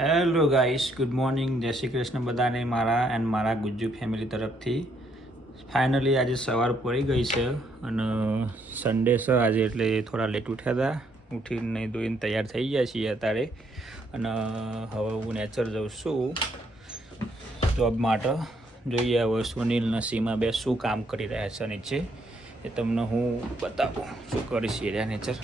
Hello guys good morning જય શ્રી કૃષ્ણ બધાને મારા એન્ડ મારા ગુજ્જુ ફેમિલી તરફથી. ફાઇનલી આજે સવાર પડી ગઈ છે અને સન્ડે છે આજે એટલે થોડા લેટ ઉઠ્યા હતા. ઉઠીને ધોઈને તૈયાર થઈ ગયા છીએ અત્યારે. અને હવે હું નેચર જાઉં છું જોબ માટે. જોઈએ હવે સુનિલ નસીમાં બે શું કામ કરી રહ્યા છે નીચે. એ તમને હું બતાવું. શું કરીશ એરિયા નેચર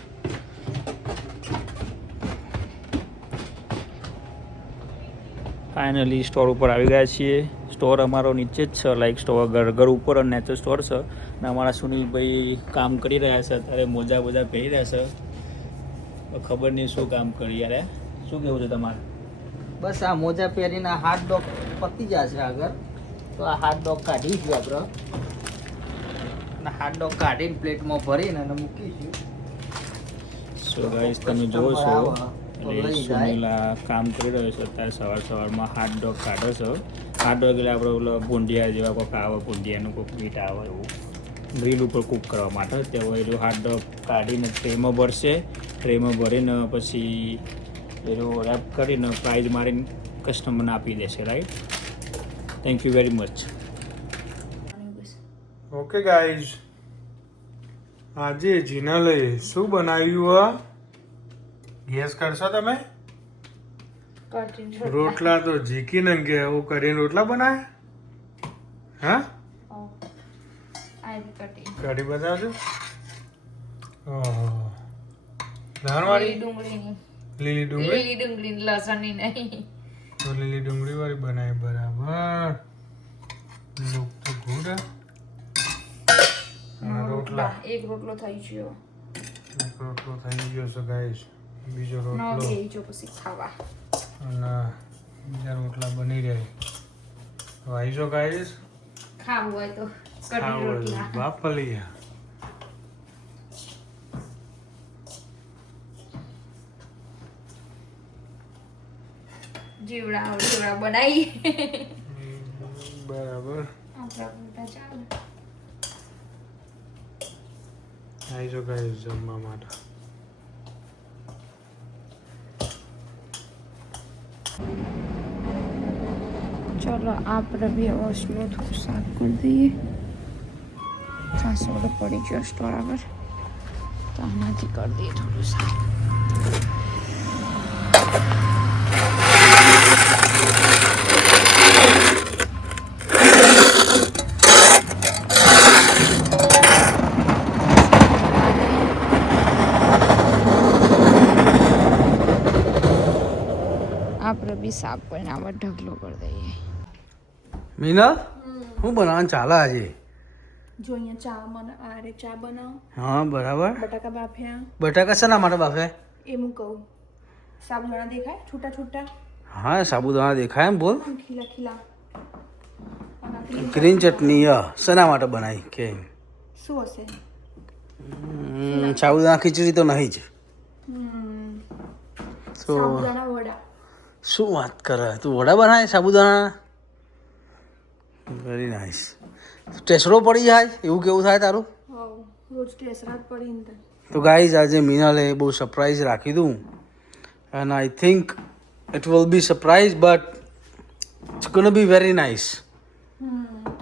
ફાઇનલી સ્ટોર ઉપર આવી ગયા છીએ. સ્ટોર અમારો નીચે જ છે લાઈક સ્ટોર ઘર ઘર ઉપર અને નેચર સ્ટોર છે. અને અમારા સુનિલભાઈ કામ કરી રહ્યા છે અત્યારે મોજા બોજા પહેરી રહ્યા છે. ખબર નહીં શું કામ કરી યાર શું કેવું છે તમારે? બસ આ મોજા પહેરીને હાથ ડોગ પતી જશે આગળ. તો આ હાથ ડોગ કાઢીશું આપણે અને હાથ ડોગ કાઢીને પ્લેટમાં ભરીને અને મૂકીશું સો ગાઈસ તમે જોવો છો. સુનિલ કામ કરી રહ્યો છે. અત્યારે સવાર સવારમાં હાથ ડોગ કાઢો છો. હાથ ડોગ એટલે આપણે ઓલો ભૂંડિયા જેવા કોઈક આવે ભૂંડિયાનું કોઈક મીટ આવે એવું. ગ્રીલ ઉપર કૂક કરવા માટે તેઓ એનું હાથ ડોગ કાઢીને ટ્રેમાં ભરશે. ટ્રેમાં ભરીને પછી એનું રેપ કરીને પ્રાઇઝ મારીને કસ્ટમરને આપી દેશે right thank you very much okay guys આજે જીનલે શું બનાવ્યું આ? ગેસ કરશો તમે? રોટલા તો જીકીને નંગે એવું કરીને રોટલા બનાવ્યા હા? કઢી બનાવજો. ધાણવાળી ડુંગળીની. લીલી ડુંગળી? લીલી ડુંગળી લસણની નહીં. તો લીલી ડુંગળી વાળી બનાવી બરાબર. લુક તો ગુડ રોટલા. એક રોટલો થઈ ગયો. એક રોટલો થઈ ગયો છે બીજો રોટલો. જો પછી ખાવા. અને બીજા રોટલા બની રહ્યા તો આવીશો ગાઈસ? ખાવું હોય તો કઢી રોટલા. બાપલી જીવડા જીવડા બનાવી બરાબર. આપણા ચાલે. ગાઈસ જમવા માટે. ચલો આપણે બી હવે સ્લો થોડું સાફ કરી દઈએ સાસોડો પડી ગયો સ્ટોર આગળ. તો આનાથી કરી દઈએ થોડું સાફ આપણે બી પણ આવા ઢગલો કરી દઈએ. મીના હું બનાવવાનું ચાલે આજે? જો અહીંયા ચા મને આરે ચા બનાવ. હા બરાબર. બટાકા બાફ્યા. બટાકા શેના માટે બાફે એ હું કહું. સાબુદાણા દેખાય? છૂટા છૂટા? હા સાબુદાણા દેખાય એમ બોલ. ખીલા ખીલા. ગ્રીન ચટણી હ શેના માટે બનાવી? કે શું હશે? સાબુદાણા ખીચડી તો નહીં જ. શું વાત કરે? તું વડા બનાવે સાબુદાણા? વેરી નાઇસ ટેસરો પડી જાય? એવું કેવું થાય તારું? રોજ ટેસરાત પડી તો. ગાઈઝ આજે મીનાલે બહુ સરપ્રાઈઝ રાખી દઉં. And I think it will be surprise but it's gonna be very nice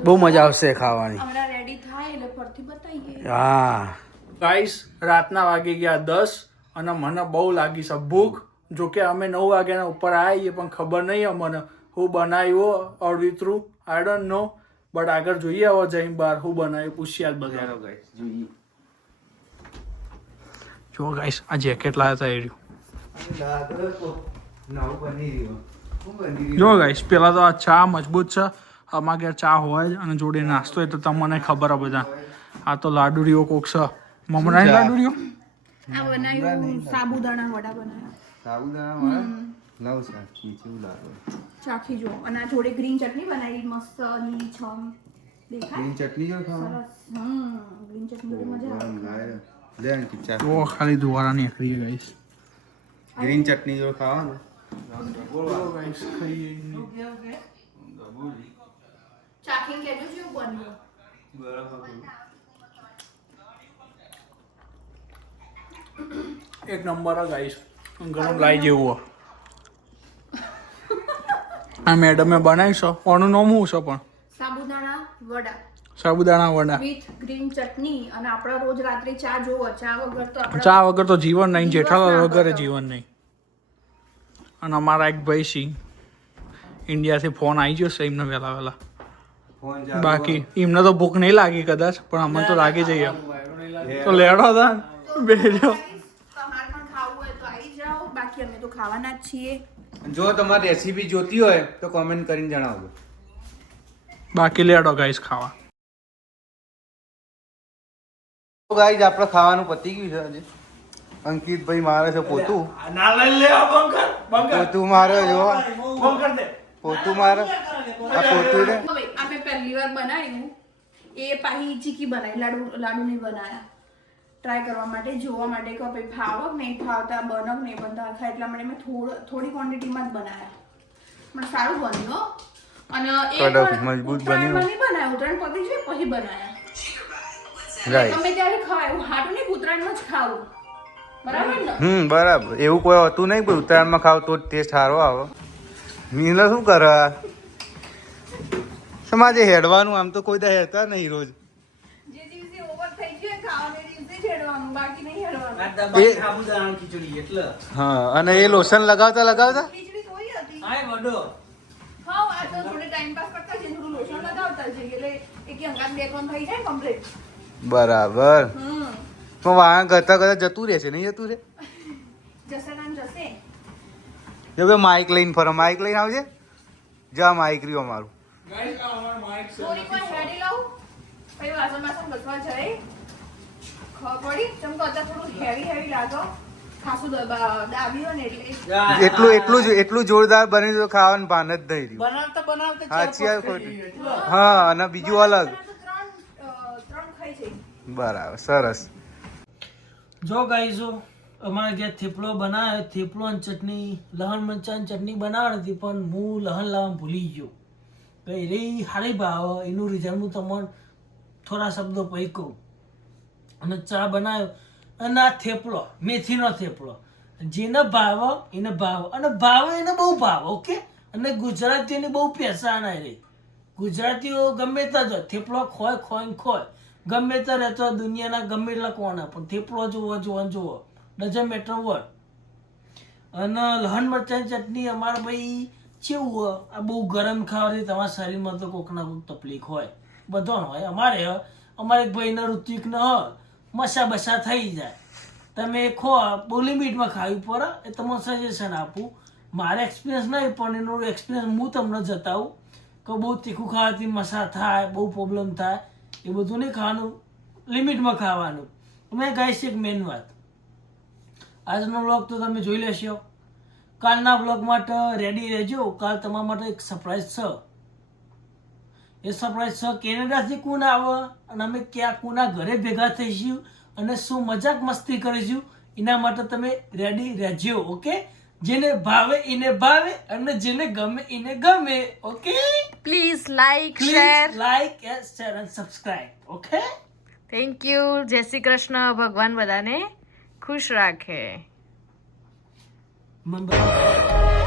બહુ મજા આવશે ખાવાની. રેડી થાય એટલે ફરતી બતાવીએ. હા. ગાઈસ રાતના વાગી ગયા દસ અને મને બહુ લાગી છે ભૂખ. જોકે અમે નવ વાગ્યાના ઉપર આવીએ પણ ખબર નહીં અમને. હું બનાવ્યો અડવિતરું આઈ ડોન્ટ નો બટ આગળ જોઈએ હવે જઈને બહાર હું બનાવ્યું પૂછ્યા જ બધા જો ગાઈસ આ જેકેટ લાયા હતા એર્યું. જો ગાઈસ પેલા તો આ ચા મજબૂત છે અમારા ઘેર ચા હોય જ અને જોડે નાસ્તો હોય તો તમને ખબર આ બધા. આ તો લાડુડીઓ કોક છે. મમરાની લાડુડીઓ આ બનાવ્યું સાબુદાણા વડા બનાવ્યા. ચાખી જો અને આ જોડે ગ્રીન ચટણી બનાવી. મસ્ત લીલી છમ દેખાય. ચટણી જો ખાવા સરસ. હમ ગ્રીન ચટણી જોડે મજા આવે. લે આંટી ચા. ઓ ખાલી દુવારા ખરી ગાઈસ ગ્રીન ચટણી જો ચાખીને જેવું બન્યું. એક નંબર ગાઈસ ગરમ લાઈ જેવું આ મેડમે બનાવી છો. ઓનું નામ શું છે પણ? સાબુદાણા વડા. સાબુદાણા વડા. વિથ ગ્રીન ચટણી અને આપણે રોજ રાત્રે ચા જોવો ચા વગર તો આપણે ચા વગર તો જીવન નહીં જેઠાલાલ વગર જીવન નહીં. અને અમારા એક ભાઈ સી ઇન્ડિયાથી ફોન આવી ગયો છે એમને વહેલા વહેલા. બાકી એમને તો ભૂખ નહીં લાગી કદાચ પણ અમને તો લાગી જઈએ. તો લેડો હતા બેજો. તમારે પણ ખાવું હોય તો આવી જાઓ. બાકી અમે તો ખાવાના જ છીએ. જો તમારે રેસીપી જોતી હોય તો કોમેન્ટ કરીને જણાવજો. બાકી લેડો ગાઈસ ખાવા. તો ગાઈઝ આપણે ખાવાનું પતી ગયું છે આજે. અંકિતભાઈ મારે છે પોતું. પોતું મારે જો. પોતું મારે. આ પોતું ને આપણે પહેલી વાર બનાવ્યું. એ પાહી ચીકી બનાવી લાડુ લાડુ નહીં બનાવ્યા ટ્રાય કરવા માટે જોવા માટે કે ભાઈ ફાવક નહીં ફાવતા બનક નહીં બનતા આખા એટલા માટે મેં થોડો થોડી ક્વોન્ટિટીમાં જ બનાવ્યા પણ સારું બન્યું અને એક મજબૂત બન્યું. નહીં બનાવ્યું ઉત્તરાયણ પતી જાય પછી બનાવ્યા તમે ત્યારે ખાવ એવું હાટું નહીં ઉત્તરાયણમાં જ ખાવું. હમ બરાબર. એવું કોઈ હોતું નહીં કોઈ ઉત્તરાયણમાં ખાવ તો ટેસ્ટ સારો આવે. મીના શું કરે? સમાજે હેડવાનું આમ તો કોઈ દા હેડતા નહીં રોજ જે દિવસે ઓવર થઈ ગયું હોય ખાવાને દિવસે જ હેડવાનું બાકી નહીં હેડવાનું. આ દબાઈ સાબુદાણાની ખીચડી એટલે. હા અને એ લોશન લગાવતા લગાવતા? ખીચડી થોડી હતી. હાય વડો. હા આ તો થોડે ટાઈમ પાસ કરતા છે થોડું લોશન લગાવતા છે એટલે એક અંગાત બે ત્રણ થઈ જાય કમ્પ્લીટ બરાબર. પણ વાહન કરતા કરતા જતું રહેશે નહીં જતું રહે? જશે જો માઇક લઈને ફરો માઇક લઈને આવજે. જા માઇક રહ્યો અમારું થોડી પણ હેડી લઉં. પછી વાસણ વાસણ બસવા જાય. પડી? તો અત્યારે થોડું હેવી હેવી લાગો એટલે એટલું એટલું જ એટલું જોરદાર બની તો ખાવાનું ભાન જ નહીં રહ્યું. સાચી ખોટી હા અને બીજું અલગ. ત્રણ અ, ત્રણ ખાઈ જઈ બરાબર સરસ. જો ગાઈઝો અમારે ઘેર થેપલો બનાવ્યો થેપલો અને ચટણી લહણ મરચાંની ચટણી બનાવવાની હતી પણ હું લહણ લાવવાનું ભૂલી ગયો. તો એ હારી ભાવ એનું રિઝલ્ટ હું તમને થોડા શબ્દો પછી કહું. અને ચા બનાવ્યો અને આ થેપલો, મેથીનો થેપલો. જેને ભાવ, એને ભાવ. અને ભાવ એને બહુ ભાવ, ઓકે? અને ગુજરાતીઓની બહુ પહેચાન રહી. ગુજરાતીઓ ગમે ત્યાં જ થેપલો ખોય ખોય ને ખોય. ગમે ત્યાં રહેતો દુનિયાના ગમે એટલા કોના પણ થેપલો જુઓ જુઓ ને જુઓ. ડઝન મેટર વર્ડ અને લહણ મરચાંની ચટણી અમારે ભાઈ કેવું હોય? આ બહુ ગરમ ખાવાથી તમારા શરીરમાં તો કોકના કોઈક તકલીફ હોય. બધો હોય. અમારે અમારે એક ભાઈના ઋત્વિક ન હ મસા બસા થઈ જાય. તમે ખો બહુ લિમિટમાં ખાવી પડે, એ તમને સજેશન આપું. મારે એક્સપિરિયન્સ નહીં, પણ એનું એક્સપિરિયન્સ હું તમને જતાવું કે બહુ તીખું ખાવાથી મસા થાય, બહુ પ્રોબ્લેમ થાય, એ બધું નહીં ખાવાનું લિમિટમાં ખાવાનું. મેં ગાઈશ એક મેન વાત. આજનો વ્લોગ તો તમે જોઈ લેશો. કાલના બ્લોગ માટે રેડી રહેજો. કાલ તમારા માટે એક સરપ્રાઈઝ છે. એ સરપ્રાઈઝ છે કેનેડાથી કોણ આવે? અને અમે ક્યાં કોના ઘરે ભેગા થઈશું અને શું મજાક મસ્તી કરીશું એના માટે તમે રેડી રહેજો ઓકે જેને ભાવે એને ભાવે અને જેને ગમે એને ગમે okay please like share like share and subscribe okay thank you જય શ્રી કૃષ્ણ. ભગવાન બધાને ખુશ રાખે. મને બધા